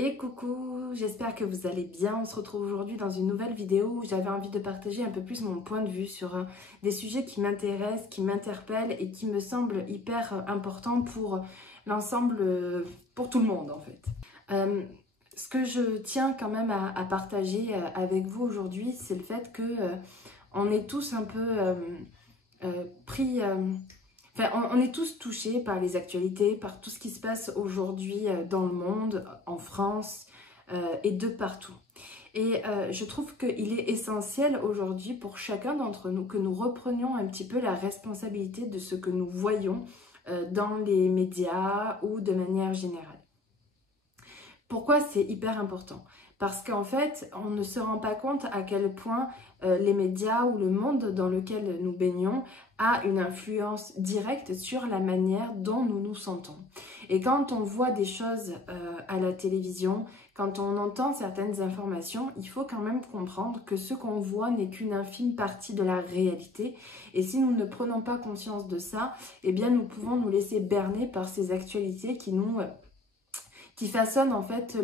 Et coucou, j'espère que vous allez bien. On se retrouve aujourd'hui dans une nouvelle vidéo où j'avais envie de partager un peu plus mon point de vue sur des sujets qui m'intéressent, qui m'interpellent et qui me semblent hyper importants pour l'ensemble, pour tout le monde en fait. Ce que je tiens quand même à partager avec vous aujourd'hui, c'est le fait que on est tous un peu pris... Enfin, on est tous touchés par les actualités, par tout ce qui se passe aujourd'hui dans le monde, en France et de partout. Et je trouve qu'il est essentiel aujourd'hui pour chacun d'entre nous que nous reprenions un petit peu la responsabilité de ce que nous voyons dans les médias ou de manière générale. Pourquoi c'est hyper important? Parce qu'en fait, on ne se rend pas compte à quel point les médias ou le monde dans lequel nous baignons a une influence directe sur la manière dont nous nous sentons. Et quand on voit des choses à la télévision, quand on entend certaines informations, il faut quand même comprendre que ce qu'on voit n'est qu'une infime partie de la réalité. Et si nous ne prenons pas conscience de ça, eh bien nous pouvons nous laisser berner par ces actualités qui façonnent en fait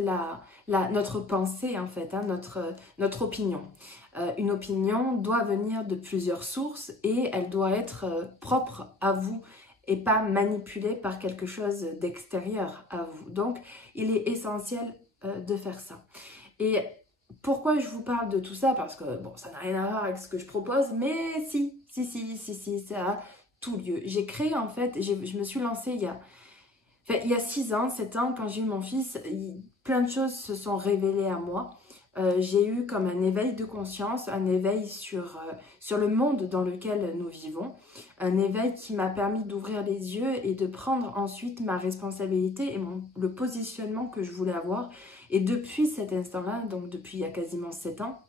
notre pensée, en fait, hein, notre opinion. Une opinion doit venir de plusieurs sources et elle doit être propre à vous et pas manipulée par quelque chose d'extérieur à vous. Donc, il est essentiel de faire ça. Et pourquoi je vous parle de tout ça? Parce que, bon, ça n'a rien à voir avec ce que je propose, mais si, ça a tout lieu. J'ai créé, en fait, je me suis lancée il y a 6 ans, 7 ans, quand j'ai eu mon fils, plein de choses se sont révélées à moi. J'ai eu comme un éveil de conscience, un éveil sur le monde dans lequel nous vivons, un éveil qui m'a permis d'ouvrir les yeux et de prendre ensuite ma responsabilité et le positionnement que je voulais avoir. Et depuis cet instant-là, donc depuis il y a quasiment 7 ans,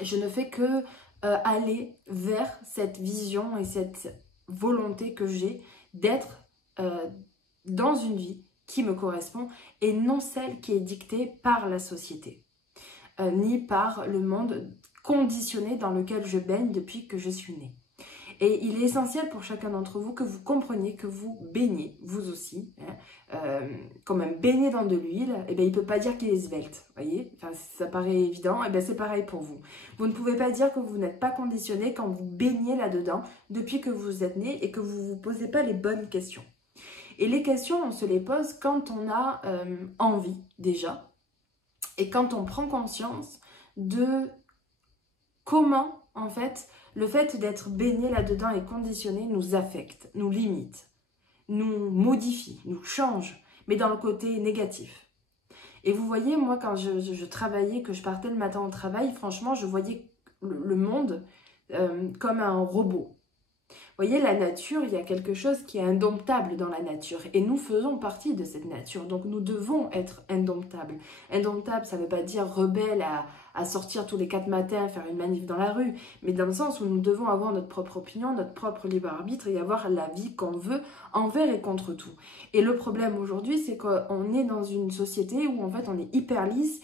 je ne fais que aller vers cette vision et cette volonté que j'ai d'être dans une vie qui me correspond et non celle qui est dictée par la société, ni par le monde conditionné dans lequel je baigne depuis que je suis née. Et il est essentiel pour chacun d'entre vous que vous compreniez que vous baignez, vous aussi, comme un baigné dans de l'huile, et bien il ne peut pas dire qu'il est svelte, voyez, enfin, ça paraît évident, et bien c'est pareil pour vous. Vous ne pouvez pas dire que vous n'êtes pas conditionné quand vous baignez là-dedans depuis que vous êtes né et que vous ne vous posez pas les bonnes questions. Et les questions, on se les pose quand on a envie déjà et quand on prend conscience de comment, en fait, le fait d'être baigné là-dedans et conditionné nous affecte, nous limite, nous modifie, nous change, mais dans le côté négatif. Et vous voyez, moi, quand je travaillais, que je partais le matin au travail, franchement, je voyais le monde comme un robot. Vous voyez, la nature, il y a quelque chose qui est indomptable dans la nature. Et nous faisons partie de cette nature. Donc, nous devons être indomptables. Indomptable, ça ne veut pas dire rebelle à sortir tous les 4 matins, faire une manif dans la rue. Mais dans le sens où nous devons avoir notre propre opinion, notre propre libre arbitre et avoir la vie qu'on veut envers et contre tout. Et le problème aujourd'hui, c'est qu'on est dans une société où, en fait, on est hyper lisse,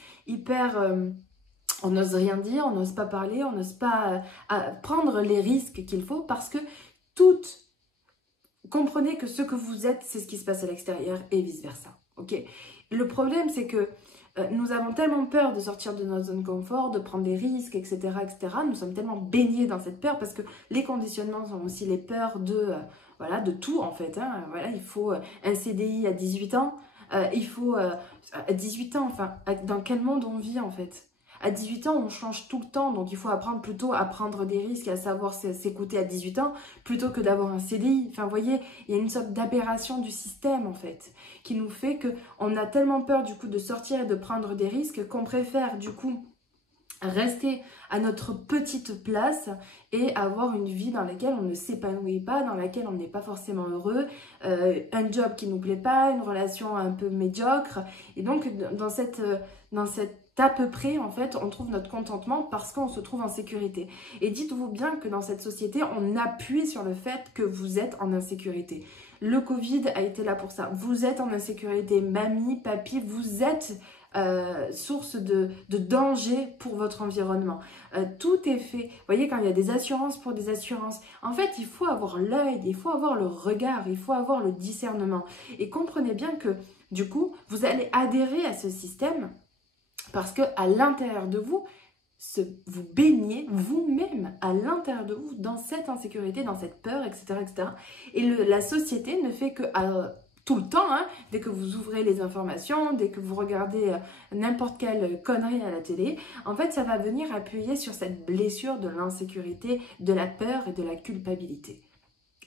on n'ose rien dire, on n'ose pas parler, on n'ose pas prendre les risques qu'il faut parce que comprenez que ce que vous êtes, c'est ce qui se passe à l'extérieur et vice-versa. Okay, le problème, c'est que nous avons tellement peur de sortir de notre zone de confort, de prendre des risques, etc., etc. Nous sommes tellement baignés dans cette peur parce que les conditionnements sont aussi les peurs de tout, en fait. Hein. Voilà, il faut un CDI à 18 ans. Il faut à 18 ans, enfin, dans quel monde on vit, en fait? À 18 ans, on change tout le temps, donc il faut apprendre plutôt à prendre des risques et à savoir s'écouter à 18 ans, plutôt que d'avoir un CDI. Enfin, vous voyez, il y a une sorte d'aberration du système, en fait, qui nous fait qu'on a tellement peur, du coup, de sortir et de prendre des risques qu'on préfère, du coup, rester à notre petite place et avoir une vie dans laquelle on ne s'épanouit pas, dans laquelle on n'est pas forcément heureux, un job qui ne nous plaît pas, une relation un peu médiocre. Et donc, dans cette à peu près, en fait, on trouve notre contentement parce qu'on se trouve en sécurité. Et dites-vous bien que dans cette société, on appuie sur le fait que vous êtes en insécurité. Le Covid a été là pour ça. Vous êtes en insécurité. Mamie, papy, vous êtes source de danger pour votre environnement. Tout est fait. Vous voyez, quand il y a des assurances pour des assurances, en fait, il faut avoir l'œil, il faut avoir le regard, il faut avoir le discernement. Et comprenez bien que, du coup, vous allez adhérer à ce système parce qu'à l'intérieur de vous, vous baignez vous-même à l'intérieur de vous dans cette insécurité, dans cette peur, etc. etc. Et la société ne fait que tout le temps, hein, dès que vous ouvrez les informations, dès que vous regardez n'importe quelle connerie à la télé, en fait ça va venir appuyer sur cette blessure de l'insécurité, de la peur et de la culpabilité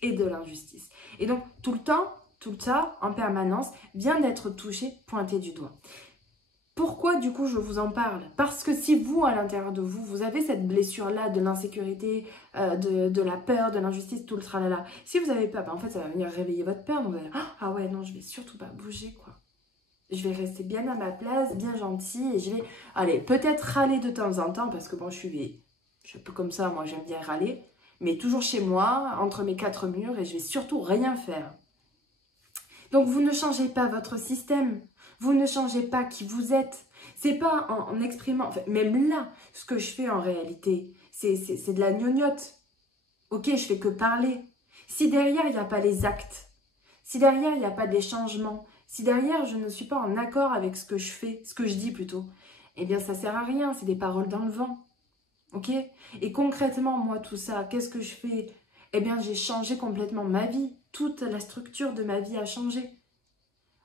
et de l'injustice. Et donc tout le temps, tout ça en permanence vient d'être touché, pointé du doigt. Pourquoi du coup je vous en parle? Parce que si vous, à l'intérieur de vous, vous avez cette blessure-là de l'insécurité, de la peur, de l'injustice, tout le tralala, si vous avez peur, ben en fait ça va venir réveiller votre peur, donc vous allez ah ouais non je vais surtout pas bouger quoi. Je vais rester bien à ma place, bien gentille, et je vais, allez, peut-être râler de temps en temps, parce que bon je suis un peu comme ça, moi j'aime bien râler, mais toujours chez moi, entre mes quatre murs, et je vais surtout rien faire. Donc vous ne changez pas votre système. Vous ne changez pas qui vous êtes. C'est pas en exprimant, enfin, même là, ce que je fais en réalité, c'est de la gnognotte. Ok, je fais que parler. Si derrière, il n'y a pas les actes, si derrière, il n'y a pas des changements, si derrière, je ne suis pas en accord avec ce que je fais, ce que je dis plutôt, eh bien, ça sert à rien, c'est des paroles dans le vent. Ok? Et concrètement, moi, tout ça, qu'est-ce que je fais? Eh bien, j'ai changé complètement ma vie. Toute la structure de ma vie a changé.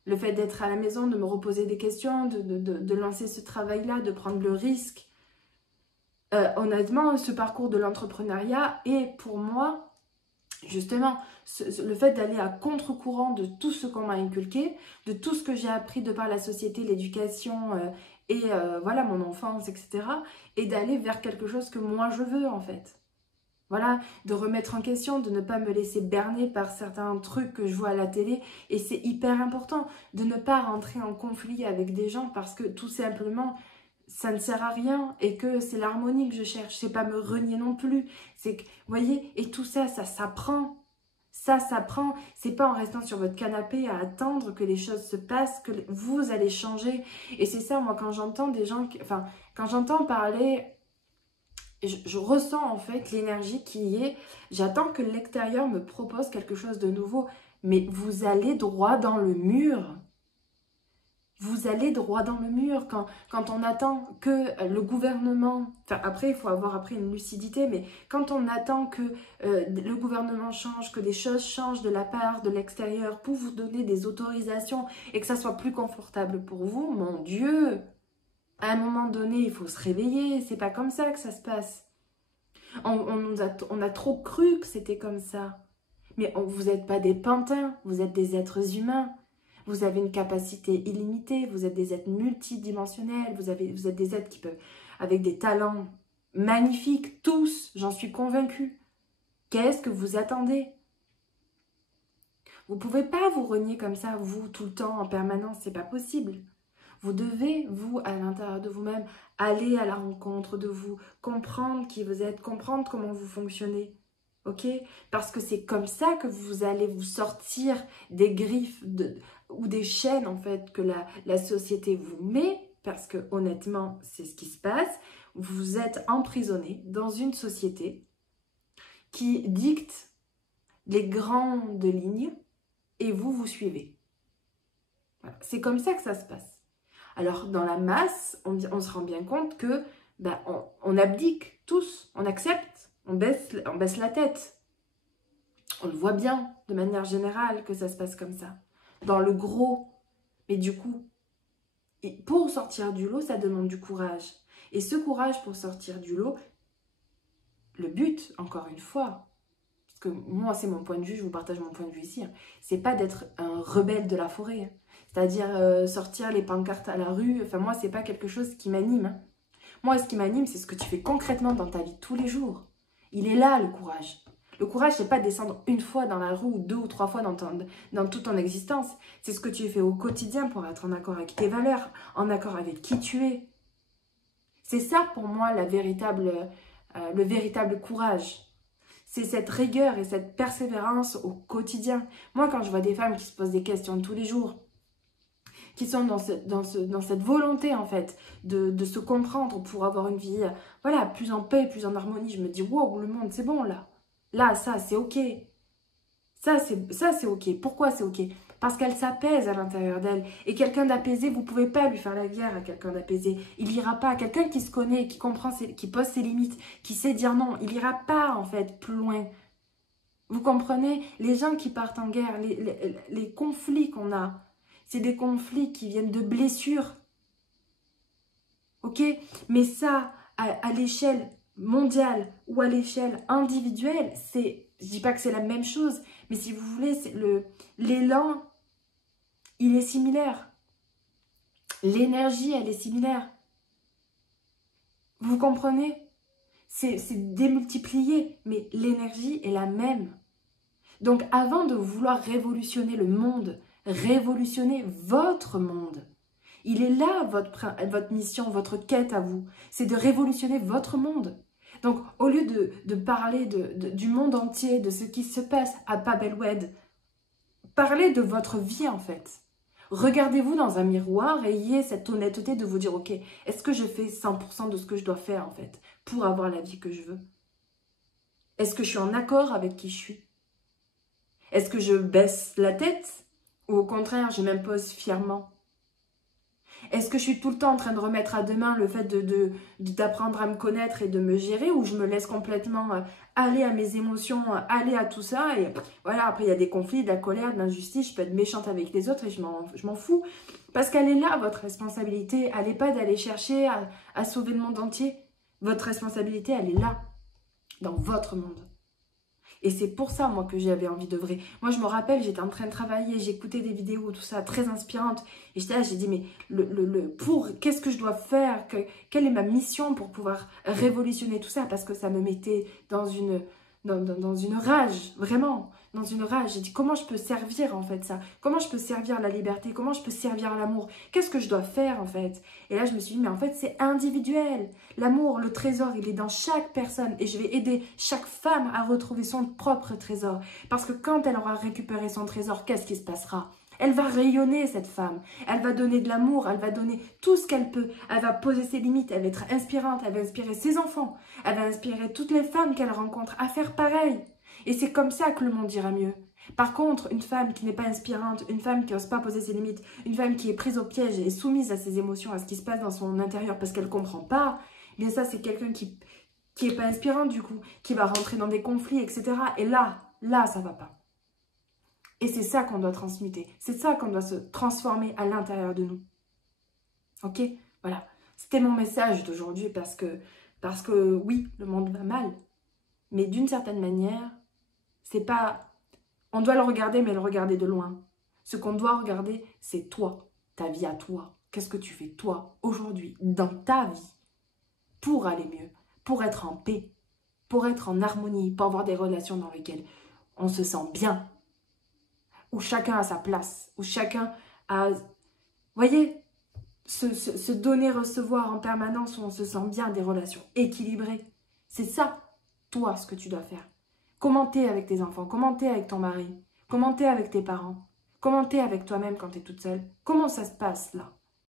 Le fait d'être à la maison, de me reposer des questions, de lancer ce travail-là, de prendre le risque. Honnêtement, ce parcours de l'entrepreneuriat est pour moi, justement, le fait d'aller à contre-courant de tout ce qu'on m'a inculqué, de tout ce que j'ai appris de par la société, l'éducation et voilà, mon enfance, etc. Et d'aller vers quelque chose que moi je veux en fait. Voilà, de remettre en question, de ne pas me laisser berner par certains trucs que je vois à la télé. Et c'est hyper important de ne pas rentrer en conflit avec des gens parce que tout simplement, ça ne sert à rien et que c'est l'harmonie que je cherche. C'est pas me renier non plus. C'est que, vous voyez, et tout ça, ça s'apprend. Ça s'apprend. C'est pas en restant sur votre canapé à attendre que les choses se passent, que vous allez changer. Et c'est ça, moi, quand j'entends des gens, quand j'entends parler... Je ressens en fait l'énergie qui y est. J'attends que l'extérieur me propose quelque chose de nouveau. Mais vous allez droit dans le mur. Vous allez droit dans le mur. Quand on attend que le gouvernement... Enfin, après, il faut avoir après une lucidité. Mais quand on attend que le gouvernement change, que des choses changent de la part de l'extérieur pour vous donner des autorisations et que ça soit plus confortable pour vous, mon Dieu! À un moment donné, il faut se réveiller. C'est pas comme ça que ça se passe. On a trop cru que c'était comme ça. Mais vous n'êtes pas des pantins. Vous êtes des êtres humains. Vous avez une capacité illimitée. Vous êtes des êtres multidimensionnels. Vous êtes des êtres qui peuvent, avec des talents magnifiques, tous. J'en suis convaincue. Qu'est-ce que vous attendez? Vous ne pouvez pas vous renier comme ça, vous, tout le temps, en permanence. C'est pas possible. Vous devez, vous, à l'intérieur de vous-même, aller à la rencontre de vous, comprendre qui vous êtes, comprendre comment vous fonctionnez, ok? Parce que c'est comme ça que vous allez vous sortir des griffes ou des chaînes, en fait, que la société vous met, parce que, honnêtement, c'est ce qui se passe. Vous êtes emprisonné dans une société qui dicte les grandes lignes et vous suivez. Voilà. C'est comme ça que ça se passe. Alors, dans la masse, on se rend bien compte que on abdique tous, on accepte, on baisse la tête. On le voit bien, de manière générale, que ça se passe comme ça. Dans le gros. Mais du coup, pour sortir du lot, ça demande du courage. Et ce courage pour sortir du lot, le but, encore une fois, parce que moi, c'est mon point de vue, je vous partage mon point de vue ici, hein, c'est pas d'être un rebelle de la forêt, hein. C'est-à-dire sortir les pancartes à la rue. Enfin, moi, c'est pas quelque chose qui m'anime. Hein. Moi, ce qui m'anime, c'est ce que tu fais concrètement dans ta vie tous les jours. Il est là, le courage. Le courage, c'est pas descendre une fois dans la rue ou 2 ou 3 fois dans toute ton existence. C'est ce que tu fais au quotidien pour être en accord avec tes valeurs, en accord avec qui tu es. C'est ça, pour moi, le véritable courage. C'est cette rigueur et cette persévérance au quotidien. Moi, quand je vois des femmes qui se posent des questions tous les jours, qui sont dans cette volonté en fait de se comprendre pour avoir une vie voilà, plus en paix, plus en harmonie. Je me dis, wow, le monde c'est bon là. Là, ça c'est ok. Ça c'est ok. Pourquoi c'est ok? Parce qu'elle s'apaise à l'intérieur d'elle. Et quelqu'un d'apaisé, vous ne pouvez pas lui faire la guerre à quelqu'un d'apaisé. Il n'ira pas. Quelqu'un qui se connaît, qui comprend, qui pose ses limites, qui sait dire non, il n'ira pas en fait plus loin. Vous comprenez? Les gens qui partent en guerre, les conflits qu'on a, c'est des conflits qui viennent de blessures. Ok? Mais ça, à l'échelle mondiale ou à l'échelle individuelle, je dis pas que c'est la même chose, mais si vous voulez, l'élan, il est similaire. L'énergie, elle est similaire. Vous comprenez? C'est démultiplié, mais l'énergie est la même. Donc avant de vouloir révolutionner le monde, révolutionnez votre monde. Il est là votre mission, votre quête à vous. C'est de révolutionner votre monde. Donc au lieu de parler du monde entier, de ce qui se passe à Bab el-Oued, parlez de votre vie en fait. Regardez-vous dans un miroir et ayez cette honnêteté de vous dire, ok, est-ce que je fais 100% de ce que je dois faire en fait pour avoir la vie que je veux? Est-ce que je suis en accord avec qui je suis? Est-ce que je baisse la tête ou au contraire je m'impose fièrement? Est-ce que je suis tout le temps en train de remettre à demain le fait d'apprendre à me connaître et de me gérer, ou je me laisse complètement aller à mes émotions, aller à tout ça et voilà, après il y a des conflits, de la colère, de l'injustice, je peux être méchante avec les autres et je m'en fous. Parce qu'elle est là, votre responsabilité. Elle n'est pas d'aller chercher à sauver le monde entier. Votre responsabilité, elle est là, dans votre monde. Et c'est pour ça, moi, que j'avais envie d'œuvrer. Moi, je me rappelle, j'étais en train de travailler, j'écoutais des vidéos, tout ça, très inspirantes. Et j'étais là, j'ai dit, mais qu'est-ce que je dois faire? Quelle est ma mission pour pouvoir révolutionner tout ça? Parce que ça me mettait dans une rage, vraiment, dans une rage. J'ai dit, comment je peux servir, en fait, ça? Comment je peux servir la liberté? Comment je peux servir l'amour? Qu'est-ce que je dois faire, en fait? Et là, je me suis dit, mais en fait, c'est individuel. L'amour, le trésor, il est dans chaque personne. Et je vais aider chaque femme à retrouver son propre trésor. Parce que quand elle aura récupéré son trésor, qu'est-ce qui se passera? Elle va rayonner, cette femme. Elle va donner de l'amour, elle va donner tout ce qu'elle peut. Elle va poser ses limites, elle va être inspirante, elle va inspirer ses enfants. Elle va inspirer toutes les femmes qu'elle rencontre à faire pareil. Et c'est comme ça que le monde ira mieux. Par contre, une femme qui n'est pas inspirante, une femme qui n'ose pas poser ses limites, une femme qui est prise au piège et soumise à ses émotions, à ce qui se passe dans son intérieur parce qu'elle ne comprend pas, eh bien ça, c'est quelqu'un qui n'est pas inspirant du coup, qui va rentrer dans des conflits, etc. Et là, ça ne va pas. Et c'est ça qu'on doit transmuter. C'est ça qu'on doit se transformer à l'intérieur de nous. Ok? Voilà. C'était mon message d'aujourd'hui parce que oui, le monde va mal. Mais d'une certaine manière, c'est pas... On doit le regarder, mais le regarder de loin. Ce qu'on doit regarder, c'est toi, ta vie à toi. Qu'est-ce que tu fais toi, aujourd'hui, dans ta vie, pour aller mieux, pour être en paix, pour être en harmonie, pour avoir des relations dans lesquelles on se sent bien, où chacun a sa place, où chacun a... Vous voyez, se donner, recevoir en permanence, où on se sent bien, des relations équilibrées. C'est ça, toi, ce que tu dois faire. Comment t'es avec tes enfants, comment t'es avec ton mari, comment t'es avec tes parents, comment t'es avec toi-même quand t'es toute seule. Comment ça se passe là?